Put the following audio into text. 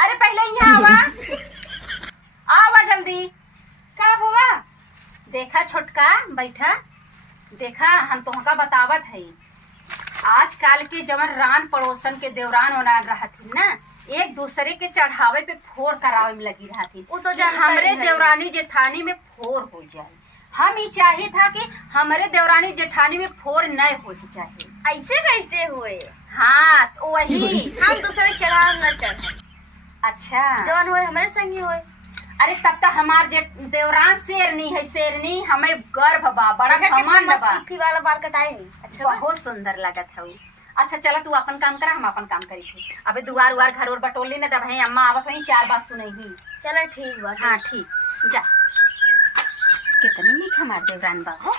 अरे पहले यहाँ आवा जल्दी। का हुआ? देखा छोटका बैठा, देखा हम तुमका बतावत है। आजकल के जवन रान पड़ोसन के देवरान ओनान रहती ना, एक दूसरे के चढ़ावे पे फोर करावे में लगी रहती। वो तो हमरे देवरानी जेठानी में फोर हो जाए। हम ही चाहिए था कि हमारे देवरानी जेठानी में फोर नहीं होनी चाहिए। ऐसे कैसे हुए? हाँ तो वही हम दूसरे चढ़ाव न चढ़े। अच्छा जवन हुए हमारे संगी हुए। अरे तब तक हमार देवरान शेरनी है, शेरनी हमें गर्भ बा, बड़ा घमंड बा। वाला बाल कटाए है। अच्छा बहुत सुंदर लगत है। अच्छा चला तू अपन काम करा, हम अपन काम करी थी। अबे दुआर उआर घर और बटोली न दब है, अम्मा आवत वही 4 बात सुनेगी। चलो ठीक बा। हाँ ठीक जा। कितनी मीठा हमार देवरान बा हो।